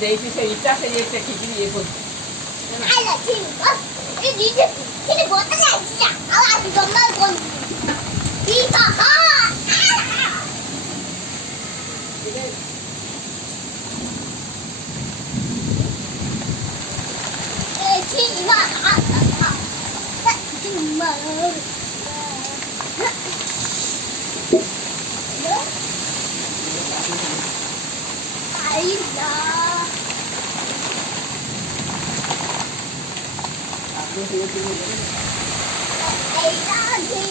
đấy thì sẽ chắc sẽ cái gì cũng ai là chị có cái gì chứ cái của cái này chị à ở lại thì còn mơ còn đi vào ha chị mà chị mà ai là ai là chị